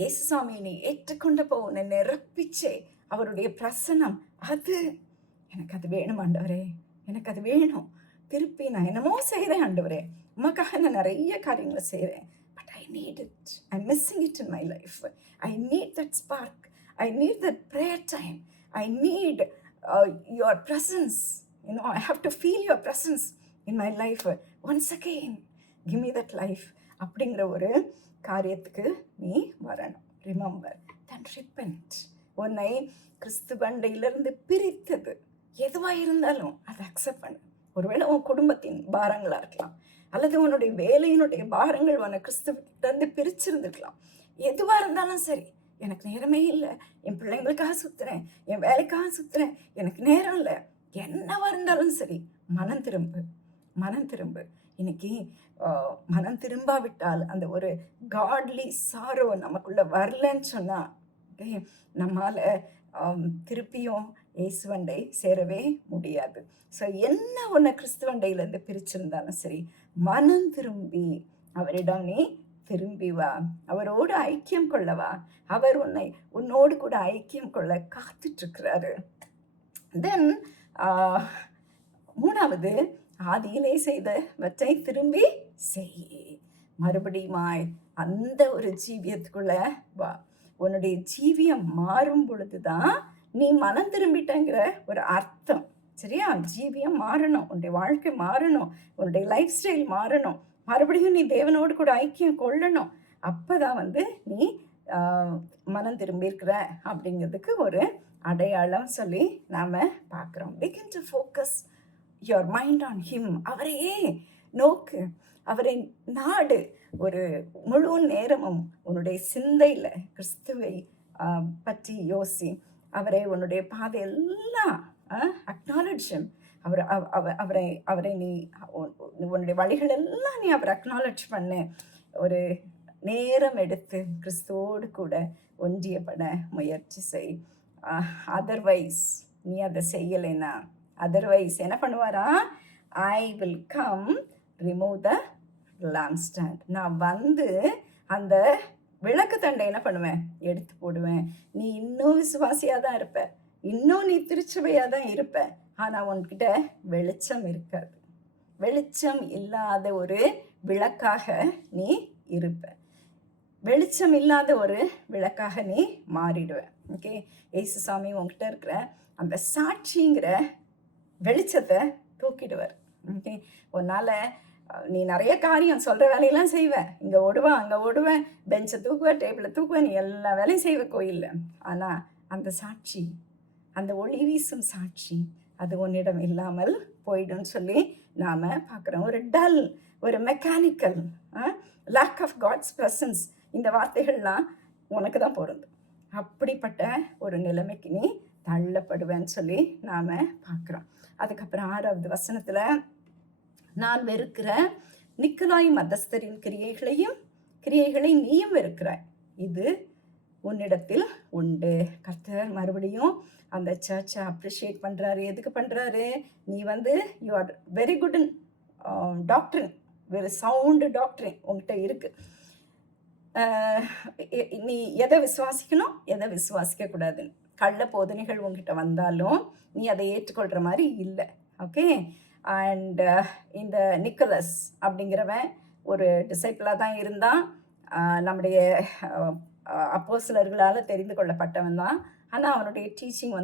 இயேசுசாமியை நீ ஏற்றுக்கொண்டப்போ உன்னை நிரப்பிச்சே அவருடைய பிரசனம், எனக்கு அது வேணும் ஆண்டவரே, எனக்கு அது வேணும். திருப்பி நான் என்னமோ செய்கிறேன் ஆண்டவரே, உமக்காக நான் நிறைய காரியங்களை செய்கிறேன், but I need it, I missing it in my life. I need that spark, I need that prayer time, I need your presence. I have to feel your presence in my life once again. Give me that life. அப்படிங்கிற ஒரு காரியத்துக்கு நீ வரணும். Remember தன் repent. உன்னை கிறிஸ்து பண்டையிலிருந்து பிரித்தது எதுவாக இருந்தாலும் அதை accept பண்ணு. ஒருவேளை உன் குடும்பத்தின் பாரங்களாக இருக்கலாம், அல்லது உன்னுடைய வேலையினுடைய பாரங்கள் உன்னை கிறிஸ்துவிலிருந்து பிரிச்சிருந்துருக்கலாம். எதுவாக இருந்தாலும் சரி, எனக்கு நேரமே இல்லை, என் பிள்ளைங்களுக்காக சுற்றுறேன், என் வேலைக்காக சுற்றுறேன், எனக்கு நேரம் இல்லை, என்னவா இருந்தாலும் சரி, மனம் திரும்பு, மனம் திரும்பு. இன்னைக்கு மனம் திரும்பாவிட்டால் அந்த ஒரு காட்லி சாரோ நமக்குள்ள வரலன்னு சொன்னா நம்மால திருப்பியும் இயேசுவண்டை சேரவே முடியாது. ஸோ என்ன உன்னை கிறிஸ்துவண்டையிலேருந்து பிரிச்சிருந்தாலும் சரி, மனம் திரும்பி அவரிடம் நீ திரும்பி வா, அவரோடு ஐக்கியம் கொள்ளவா. அவர் உன்னோடு கூட ஐக்கியம் கொள்ள காத்துட்ருக்கிறாரு. தென் மூணாவது, ஆதியிலே செய்தவற்றை திரும்பி செய். மறுபடியுமாய் அந்த ஒரு ஜீவியத்துக்குள்ள வா. உன்னுடைய ஜீவியம் மாறும் பொழுதுதான் நீ மனம் திரும்பிட்டங்கிற ஒரு அர்த்தம். சரியா? ஜீவியம் மாறணும், உன்னுடைய வாழ்க்கை மாறணும், உன்னுடைய லைஃப் ஸ்டைல் மாறணும், மறுபடியும் நீ தேவனோடு கூட ஐக்கியம் கொள்ளணும். அப்போதான் நீ மனம் திரும்பியிருக்கிற அப்படிங்கிறதுக்கு ஒரு அடையாளம் சொல்லி நாம் பார்க்குறோம். begin to focus your mind on him. அவரையே நோக்கு, அவரை நாடு. ஒரு முழு நேரமும் உன்னுடைய சிந்தையில் கிறிஸ்துவை பற்றி யோசி. அவரை உன்னுடைய பாதையெல்லாம் அக்னாலஜ் him. அவரை நீ உன்னுடைய வழிகள் எல்லாம் நீ அவரை அக்னாலஜ் பண்ணு. ஒரு நேரம் எடுத்து கிறிஸ்துவோடு கூட ஒன்றியப்பட முயற்சி செய். அதர்வைஸ் நீ அதை செய்யலைன்னா, அதர்வைஸ் என்ன பண்ணுவாரா? I will come remove the lampstand. நான் அந்த விளக்கு தண்டை என்ன பண்ணுவேன்? எடுத்து போடுவேன். நீ இன்னும் விசுவாசியாக தான் இருப்ப, இன்னும் நீ திருச்சபையாக தான் இருப்ப, ஆனால் உன்கிட்ட வெளிச்சம் இருக்காது. வெளிச்சம் இல்லாத ஒரு விளக்காக நீ இருப்ப. வெளிச்சம் இல்லாத ஒரு விளக்காக நீ மாறிடுவ. ஓகே, ஏசுசாமி உங்ககிட்ட இருக்கிற அந்த சாட்சிங்கிற வெளிச்சத்தை தூக்கிடுவார். ஓகே, உன்னால் நீ நிறைய காரியம் சொல்கிற வேலையெல்லாம் செய்வேன், இங்கே ஓடுவேன், அங்கே ஓடுவேன், பெஞ்சை தூக்குவேன், டேபிளை தூக்குவேன், நீ எல்லா வேலையும் செய்வேன் கோயிலில். ஆனால் அந்த சாட்சி, அந்த ஒளி வீசும் சாட்சி, அது உன்னிடம் இல்லாமல் போயிடும்னு சொல்லி நாம் பார்க்குறோம். ஒரு டல், ஒரு mechanical, lack of God's presence, இந்த வார்த்தைகள்லாம் உனக்கு தான் பொருந்தும். அப்படிப்பட்ட ஒரு நிலைமைக்கு நீ தள்ளப்படுவேன்னு சொல்லி நாம் பார்க்குறோம். அதுக்கப்புறம் 6வது வசனத்தில், நான் வெறுக்கிற நிக்கலாய் மதஸ்தரின் கிரியைகளை நீயும் வெறுக்கிறாய், இது உன்னிடத்தில் உண்டு. கர்த்தர் மறுபடியும் அந்த சர்ச்சை அப்ரிஷியேட் பண்ணுறாரு. எதுக்கு பண்ணுறாரு? நீ you are very good in doctrine, very sound டாக்டரின் உங்கள்கிட்ட இருக்குது. நீ எதை விசுவாசிக்கணும், எதை விசுவாசிக்கக்கூடாதுன்னு கள்ள போதனைகள் உங்ககிட்ட வந்தாலும் நீ அதை ஏற்றுக்கொள்கிற மாதிரி இல்லை. ஓகே, அண்ட் இந்த நிக்கலஸ் அப்படிங்கிறவன் ஒரு டிசைப்பிளாக தான் இருந்தான், நம்முடைய அப்போஸ்தலர்களால் தெரிந்து கொள்ளப்பட்டவன் தான். ஆனால் அவனுடைய டீச்சிங்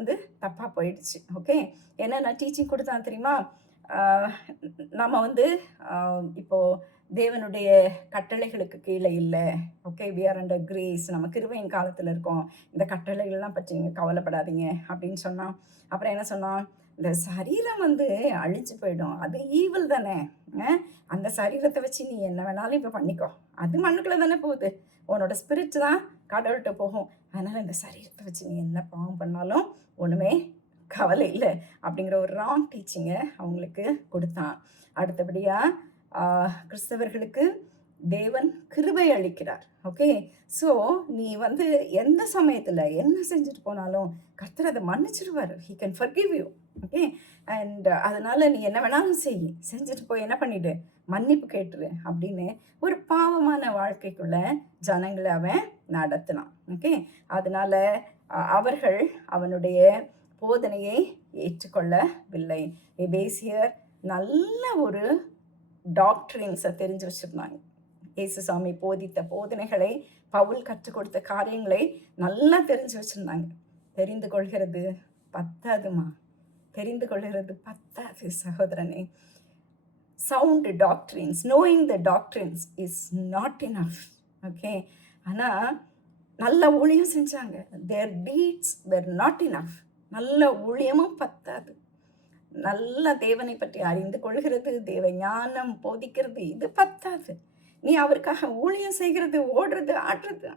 தப்பாக போயிடுச்சு. ஓகே, என்னென்ன டீச்சிங் கொடுத்தான் தெரியுமா? நம்ம இப்போது தேவனுடைய கட்டளைகளுக்கு கீழே இல்லை. Okay, we are under grace, நம்ம கிருபையின் காலத்தில் இருக்கோம், இந்த கட்டளைகள்லாம் பற்றி நீங்கள் கவலைப்படாதீங்க அப்படின்னு சொன்னான். அப்புறம் என்ன சொன்னான்? இந்த சரீரம் அழிஞ்சு போயிடும், அது ஈவில் தானே, அந்த சரீரத்தை வச்சு நீ என்ன வேணாலும் இப்போ பண்ணிக்கோ, அது மண்ணுக்குள்ளே தானே போகுது, உன்னோட ஸ்பிரிட் தான் கடவுள்கிட்ட போகும், அதனால் இந்த சரீரத்தை வச்சு நீ என்ன பாவம் பண்ணாலும் ஒன்றுமே கவலை இல்லை அப்படிங்கிற ஒரு ராங் டீச்சிங்கை அவங்களுக்கு கொடுத்தான். அடுத்தபடியாக கிறிஸ்தவர்களுக்கு தேவன் கிருபை அளிக்கிறார். ஓகே, ஸோ நீ எந்த சமயத்தில் என்ன செஞ்சுட்டு போனாலும் கர்த்தர் அதை மன்னிச்சிடுவார். He can forgive you. Okay, and அதனால் நீ என்ன வேணாலும் செஞ்சுட்டு போய் என்ன பண்ணிவிடு, மன்னிப்பு கேட்டுரு அப்படின்னு ஒரு பாவமான வாழ்க்கைக்குள்ள ஜனங்களை அவன் நடத்தினான். ஓகே, அதனால் அவர்கள் அவனுடைய போதனையை ஏற்றுக்கொள்ளவில்லை. எபேசியர் நல்ல ஒரு டாக்டரின்ஸை தெரிஞ்சு வச்சுருந்தாங்க. இயேசுசாமி போதித்த போதனைகளை, பவுல் கற்றுக் கொடுத்த காரியங்களை நல்லா தெரிஞ்சு வச்சுருந்தாங்க. தெரிந்து கொள்கிறது பத்தாதுமா, தெரிந்து கொள்கிறது பத்தாது சகோதரனே. Sound doctrines, knowing the doctrines is not enough. Okay, ஆனால் நல்ல ஊழியம் செஞ்சாங்க. தேர் டீட்ஸ் வேர் நாட் இனஃப். நல்ல ஊழியமும் பத்தாது. நல்ல தேவனை பற்றி அறிந்து கொள்கிறது, தேவ ஞானம் போதிக்கிறது, இது பத்தாது. நீ அவருக்காக ஊழியம் செய்கிறது, ஓடுறது, ஆடுறது,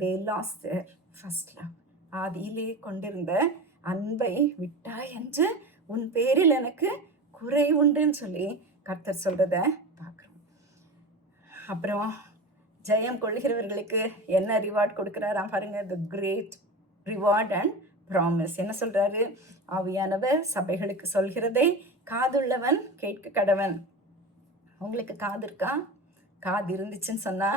they lost their first love. ஆதியிலே கொண்டிருந்த அன்பை விட்டாய் என்று உன் பேரில் எனக்கு குறை உண்டுன்னு சொல்லி கர்த்தர் சொல்றத பார்க்குறோம். அப்புறம் ஜெயம் கொள்கிறவர்களுக்கு என்ன ரிவார்ட் கொடுக்குறாராம் பாருங்க, the great reward and promise. என்ன சொல்றாரு? ஆவியானவர் சபைகளுக்கு சொல்கிறதை காதுள்ளவன் கேட்க கடவன். உங்களுக்கு காது இருக்கா? காது இருந்துச்சுன்னு சொன்னா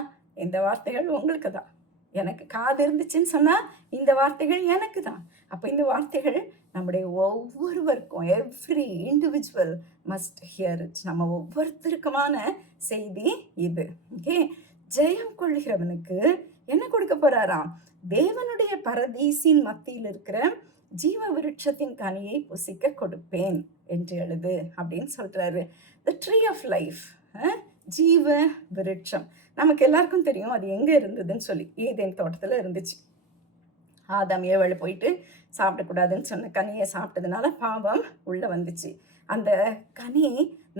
இந்த வார்த்தைகள் உங்களுக்கு தான். எனக்கு காது இருந்துச்சுன்னு சொன்னா இந்த வார்த்தைகள் எனக்கு தான். அப்போ இந்த வார்த்தைகள் நம்முடைய ஒவ்வொருவருக்கும், every individual must here it. நம்ம ஒவ்வொருத்தருக்குமான செய்தி இது. ஓகே, ஜெயம் கொள்கிறவனுக்கு என்ன கொடுக்க போறாராம்? தேவனுடைய பரதீசின் மத்தியில் இருக்கிற ஜீவ விருட்சத்தின் கனியை புசிக்க கொடுப்பேன் என்று எழுது அப்படின்னு சொல்றாரு. த ட்ரீ ஆஃப் லைஃப், ஜீவ விருட்சம். நமக்கு எல்லாருக்கும் தெரியும் அது எங்க இருந்ததுன்னு சொல்லி. ஏதேன் தோட்டத்துல இருந்துச்சு. ஆதாம் ஏவல் போயிட்டு சாப்பிடக்கூடாதுன்னு சொன்ன கனியை சாப்பிட்டதுனால பாவம் உள்ள வந்துச்சு. அந்த கனி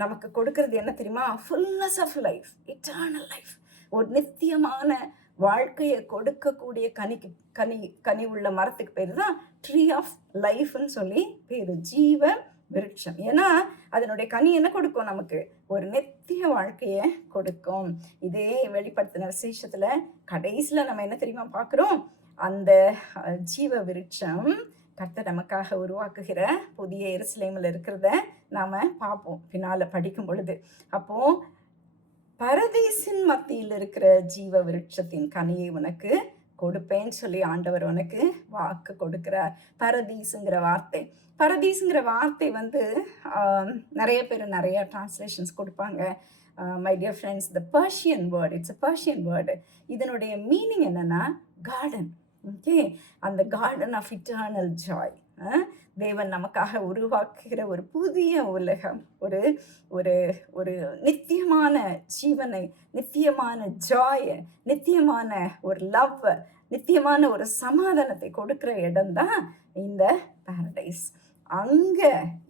நமக்கு கொடுக்கறது என்ன தெரியுமா? Fullness of life, eternal life. ஒரு நித்தியமான வாழ்க்கையை கொடுக்கக்கூடிய கனி உள்ள மரத்துக்கு பேர் தான் ட்ரீ ஆஃப் லைஃப்னு சொல்லி பேரு, ஜீவ விருட்சம். ஏன்னா அதனுடைய கனி என்ன கொடுக்கும்? நமக்கு ஒரு நித்திய வாழ்க்கையை கொடுக்கும். இதே வெளிப்படுத்தின விசேஷத்துல கடைசியில நம்ம என்ன தெரியுமா பார்க்குறோம்? அந்த ஜீவ விருட்சம் கர்த்தர் நமக்காக உருவாக்குகிற புதிய எருசலேமில் இருக்கிறத நாம பார்ப்போம் பின்னால படிக்கும் பொழுது. அப்போ பரதீசின் மத்தியில் இருக்கிற ஜீவ விருட்சத்தின் கனியை உனக்கு கொடுப்பேன்னு சொல்லி ஆண்டவர் உனக்கு வாக்கு கொடுக்கிறார். பரதீசுங்கிற வார்த்தை வந்து நிறைய பேர் நிறைய டிரான்ஸ்லேஷன்ஸ் கொடுப்பாங்க. My dear friends, the Persian word, it's a Persian word. இதனுடைய மீனிங் என்னன்னா கார்டன். ஓகே, அந்த கார்டன் ஆஃப் இட்டர்னல் ஜாய். தேவன் நமக்காக உருவாக்குகிற ஒரு புதிய உலகம், ஒரு ஒரு ஒரு நித்தியமான ஜீவனை, நித்தியமான ஜாய், நித்தியமான ஒரு லவ், நித்தியமான ஒரு சமாதானத்தை கொடுக்கிற இடம்தான் இந்த பாரடைஸ். அங்க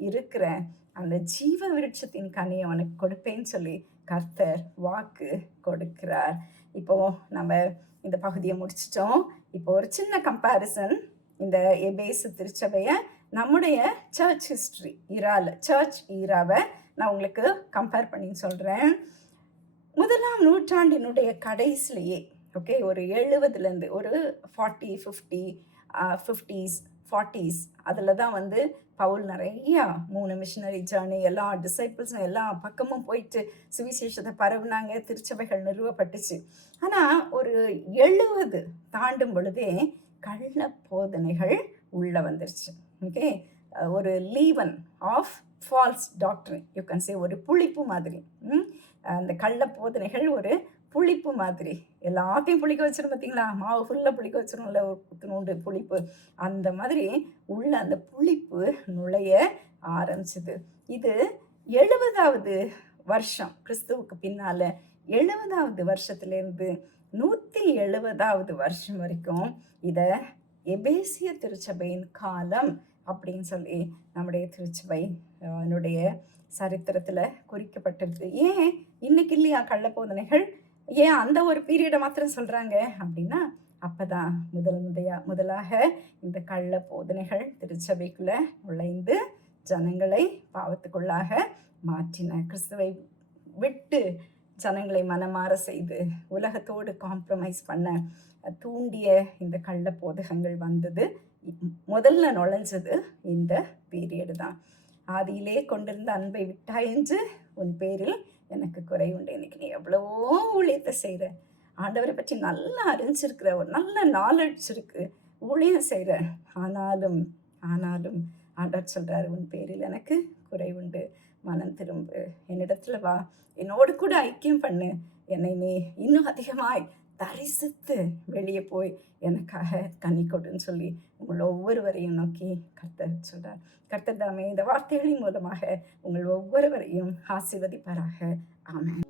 இருக்கிற அந்த ஜீவ விருட்சத்தின் கனியை அவனுக்கு கொடுப்பேன்னு சொல்லி கர்த்தர் வாக்கு கொடுக்கிறார். இப்போ நம்ம இந்த பகுதியை முடிச்சிட்டோம். இப்போ ஒரு சின்ன கம்பேரிசன், இந்த எபேசு திருச்சபையை நம்முடைய சர்ச் ஹிஸ்ட்ரி சர்ச் ஈராவை நான் உங்களுக்கு கம்பேர் பண்ணி சொல்கிறேன். 1ஆம் நூற்றாண்டினுடைய கடைசிலேயே, ஓகே, ஒரு 70லேருந்து ஒரு 50s அதில் தான் வந்து பவுல் நிறையா 3 மிஷனரி ஜர்னி, எல்லா டிசைபிள்ஸும் எல்லா பக்கமும் போயிட்டு சுவிசேஷத்தை பரவுனாங்க, திருச்சபைகள் நிறுவப்பட்டுச்சு. ஆனால் ஒரு 70 தாண்டும் பொழுதே கள்ள போதனைகள் உள்ள வந்துருச்சு. ஓகே, ஒரு leaven of false doctrine, you can say, ஒரு புளிப்பு மாதிரி. அந்த கள்ள போதனைகள் ஒரு புளிப்பு மாதிரி, எல்லாத்தையும் புளிக்க வச்சிடும். பார்த்தீங்களா, மாவு ஃபுல்லாக புளிக்க வச்சிடும்ல, ஒரு புத்துணூண்டு புளிப்பு, அந்த மாதிரி உள்ள அந்த புளிப்பு நுழைய ஆரம்பிச்சுது. இது 70வது வருஷம், கிறிஸ்துவுக்கு பின்னால 70வது வருஷத்துலேருந்து 170வது வருஷம் வரைக்கும் இதை எபேசிய திருச்சபையின் காலம் அப்படின்னு சொல்லி நம்முடைய திருச்சபை என்னுடைய சரித்திரத்தில் குறிக்கப்பட்டிருக்கு. ஏன் இன்னைக்கு இல்லையா கள்ள போதனைகள்? ஏன் அந்த ஒரு பீரியடை மாத்திரம் சொல்கிறாங்க அப்படின்னா, அப்போதான் முதலாக இந்த கள்ள போதனைகள் திருச்சபைக்குள்ளே நுழைந்து ஜனங்களை பாவத்துக்குள்ளாக மாற்றின. கிறிஸ்துவை விட்டு ஜனங்களை மனமாற செய்து உலகத்தோடு காம்ப்ரமைஸ் பண்ண தூண்டிய இந்த கள்ள போதகங்கள் வந்தது. முதல்ல நுழைஞ்சது இந்த பீரியடு தான். ஆதியிலே கொண்டிருந்த அன்பை விட்டாய் என்று உன் பேரில் எனக்கு குறை உண்டு. இன்னைக்கு நீ எவ்வளவோ ஊழியத்தை செய்கிற, ஆண்டவரை பற்றி நல்லா அறிஞ்சிருக்கிற, ஒரு நல்ல நாலேஜ் இருக்கு, ஊழியம் செய்கிற, ஆனாலும் ஆண்டவர் சொல்கிறாரு, உன் பேரில் எனக்கு குறை உண்டு, மனம் திரும்பு, என்னிடத்துல வா, என்னோடு கூட ஐக்கியம் பண்ணு, என்னை நீ இன்னும் அதிகமாய் தரிசித்து வெளியே போய் எனக்காக கனி கொடுன்னு சொல்லி உங்கள் ஒவ்வொருவரையும் நோக்கி கர்த்தர் சொல்றார். கர்த்தர் தாமே இந்த வார்த்தைகளின் மூலமாக உங்கள் ஒவ்வொருவரையும் ஆசீர்வதிப்பாராக. ஆமென்.